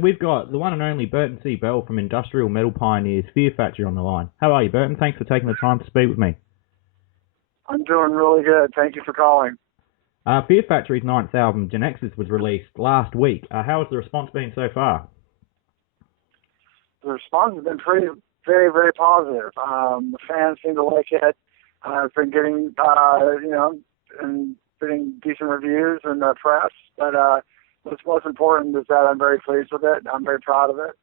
We've got the one and only Burton C. from Industrial Metal Pioneers Fear Factory on the line. How are you, Burton? Thanks for taking the time to speak with me. I'm doing really good. Thank you for calling. Fear Factory's ninth album, Genexus, was released last week. How has the response been so far? The response has been very, very positive. The fans seem to like it. I've been getting, and getting decent reviews in the press. But what's most important is that I'm very pleased with it. I'm very proud of it.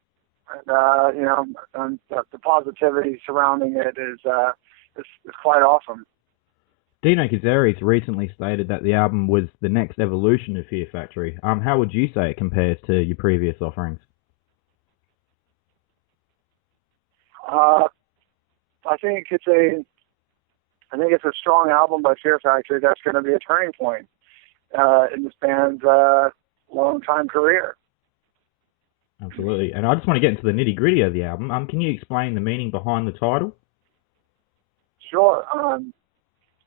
And, the positivity surrounding it is quite awesome. Dino Kazari's recently stated that the album was the next evolution of Fear Factory. How would you say it compares to your previous offerings? I think it's a strong album by Fear Factory that's going to be a turning point in this band's long-time career. Absolutely. And I just want to get into the nitty-gritty of the album. Can you explain the meaning behind the title? Sure.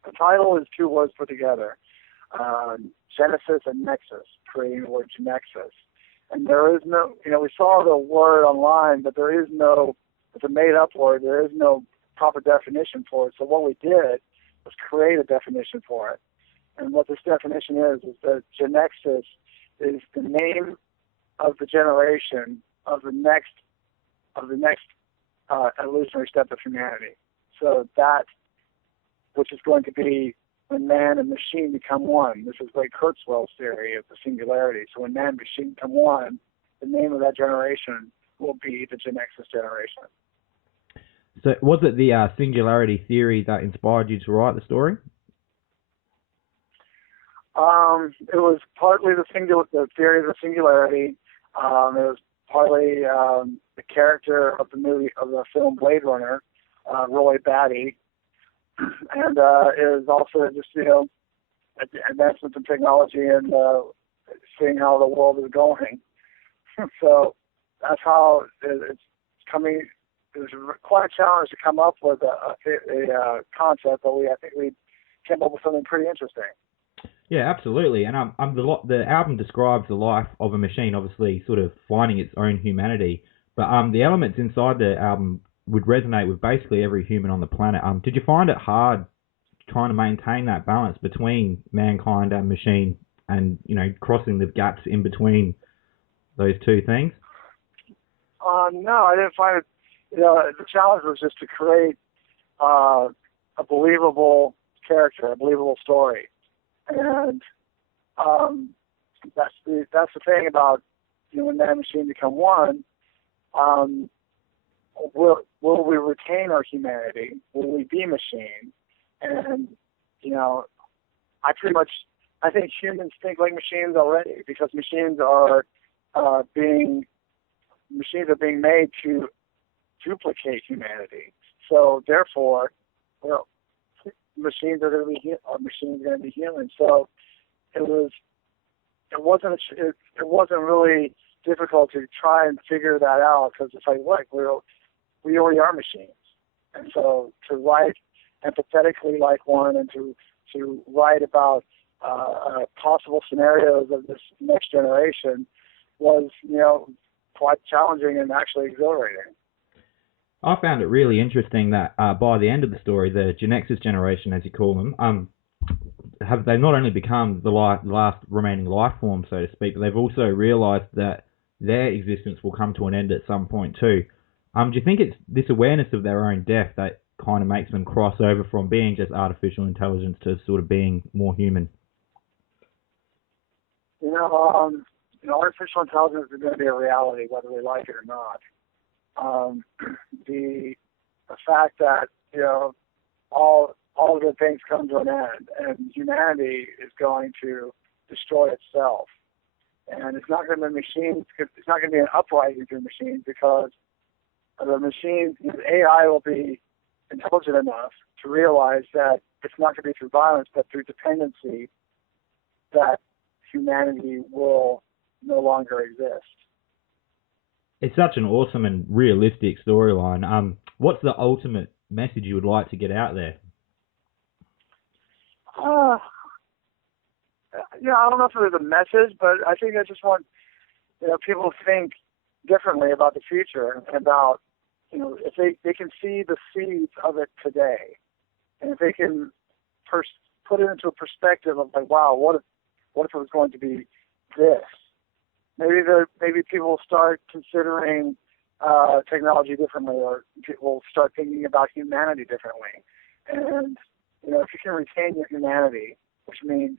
The title is two words put together, Genesis and Nexus, creating the word Genexus. And there is no, we saw the word online, but there is no, it's a made-up word. There is no proper definition for it. So what we did was create a definition for it. And what this definition is that Genexus is the name of the generation of the next evolutionary step of humanity. So that, which is going to be when man and machine become one. This is Ray Kurzweil's theory of the singularity. So when man and machine become one, the name of that generation will be the Genexus Generation. So was it the singularity theory that inspired you to write the story? It was partly the theory of the singularity. It was partly the character of the film Blade Runner, Roy Batty. And it was also just, advancements in technology and seeing how the world is going. So that's how it's coming. It was quite a challenge to come up with a concept, but I think we came up with something pretty interesting. Yeah, absolutely. And the album describes the life of a machine, obviously sort of finding its own humanity. But the elements inside the album would resonate with basically every human on the planet. Did you find it hard trying to maintain that balance between mankind and machine and, crossing the gaps in between those two things? No, I didn't find it. The challenge was just to create a believable character, a believable story. And that's the thing about when man and machine become one. Will we retain our humanity? Will we be machine? And I think humans think like machines already, because machines are being made to duplicate humanity. So therefore, machines are going to be human. So it wasn't really difficult to try and figure that out, because it's like, look, we already are machines, and so to write empathetically like one and to write about possible scenarios of this next generation was quite challenging and actually exhilarating. I found it really interesting that by the end of the story, the Genexus Generation, as you call them, they not only become the last remaining life form, so to speak, but they've also realised that their existence will come to an end at some point too. Do you think it's this awareness of their own death that kind of makes them cross over from being just artificial intelligence to sort of being more human? Artificial intelligence is going to be a reality, whether we like it or not. The fact that all all good things come to an end, and humanity is going to destroy itself. And it's not going to be machines. It's not going to be an uprising through machines, because the machines, AI will be intelligent enough to realize that it's not going to be through violence, but through dependency, that humanity will no longer exist. It's such an awesome and realistic storyline. What's the ultimate message you would like to get out there? I don't know if there's a message, but I think I just want people to think differently about the future, about if they can see the seeds of it today, and if they can put it into a perspective of like, wow, what if it was going to be this? Maybe people will start considering technology differently, or people will start thinking about humanity differently. And if you can retain your humanity, which means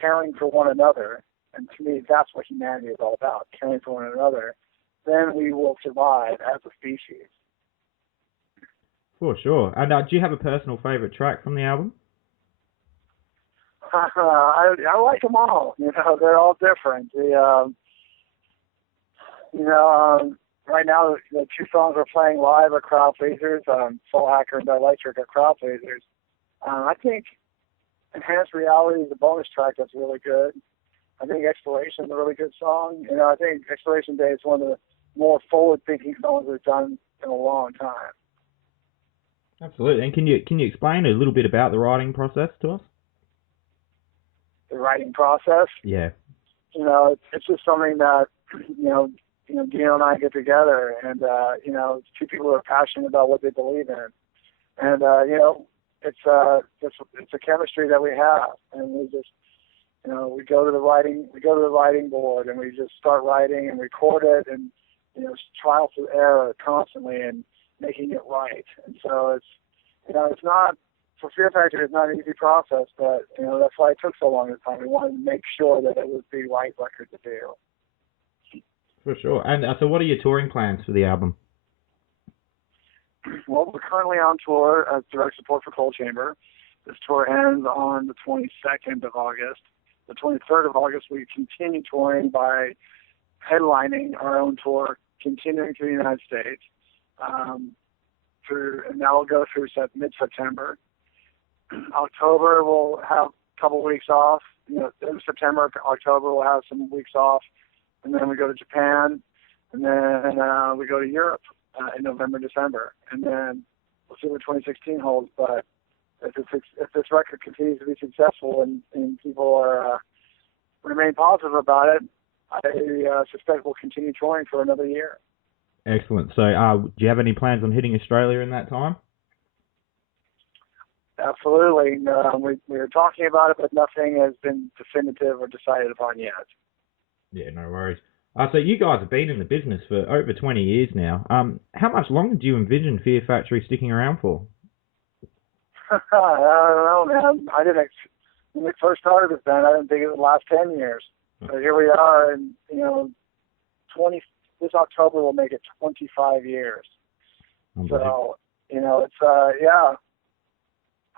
caring for one another, and to me that's what humanity is all about, caring for one another, then we will survive as a species. For sure. And do you have a personal favorite track from the album? I like them all. They're all different. Right now the two songs we're playing live are crowd pleasers. Soul Hacker and Dielectric are crowd pleasers. I think Enhanced Reality is a bonus track that's really good. I think Exploration is a really good song. I think Exploration Day is one of the more forward-thinking songs we've done in a long time. Absolutely. And can you explain a little bit about the writing process to us? The writing process? Yeah. It's just something that, Dino and I get together, and, it's two people who are passionate about what they believe in. And, it's a chemistry that we have, and we just, we go to the writing board, and we just start writing and record it, and, trial through error constantly and making it right. And so it's not, for Fear Factory, it's not an easy process, but, that's why it took so long this time. We wanted to make sure that it was the right record to do. For sure. And so what are your touring plans for the album? Well, we're currently on tour as direct support for Cold Chamber. This tour ends on the 22nd of August. The 23rd of August, we continue touring by headlining our own tour, continuing through the United States. And that will go through mid-September. October, we'll have a couple weeks off. In September, October, we'll have some weeks off. And then we go to Japan. And then we go to Europe in November, December. And then we'll see what 2016 holds. But if this record continues to be successful and people remain positive about it, I suspect we'll continue touring for another year. Excellent. So do you have any plans on hitting Australia in that time? Absolutely. We were talking about it, but nothing has been definitive or decided upon yet. Yeah, no worries. So you guys have been in the business for over 20 years now. How much longer do you envision Fear Factory sticking around for? I don't know, man. When we first started this band, I didn't think it would last 10 years. So here we are, and this October will make it 25 years. So, it's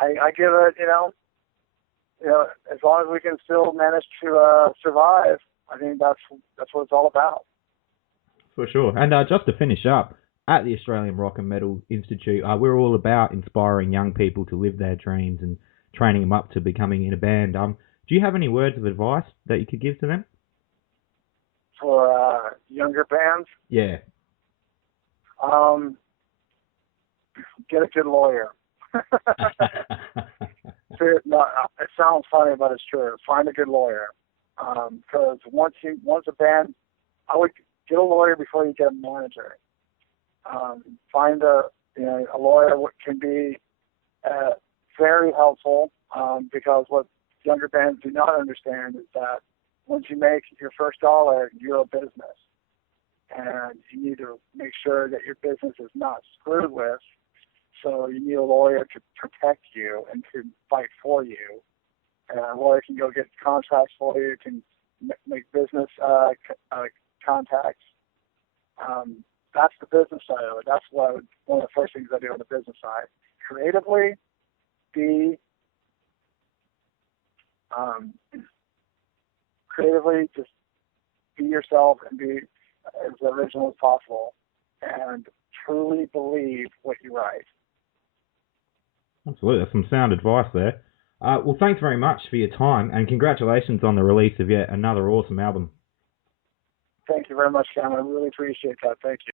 I give it, as long as we can still manage to survive, I think that's what it's all about. For sure. And just to finish up, at the Australian Rock and Metal Institute, we're all about inspiring young people to live their dreams and training them up to becoming in a band. Do you have any words of advice that you could give to them? For younger bands? Yeah. Get a good lawyer. It sounds funny, but it's true. Find a good lawyer. Because once a band, I would get a lawyer before you get a manager. Find a lawyer can be very helpful, because what younger bands do not understand is that once you make your first dollar, you're a business, and you need to make sure that your business is not screwed with. So you need a lawyer to protect you and to fight for you. And a lawyer can go get contracts for you, can make business contacts. That's the business side of it. That's one of the first things I do on the business side. Creatively, be creatively, just be yourself and be as original as possible, and truly believe what you write. Absolutely, that's some sound advice there. Well, thanks very much for your time, and congratulations on the release of yet another awesome album. Thank you very much, Cam. I really appreciate that. Thank you.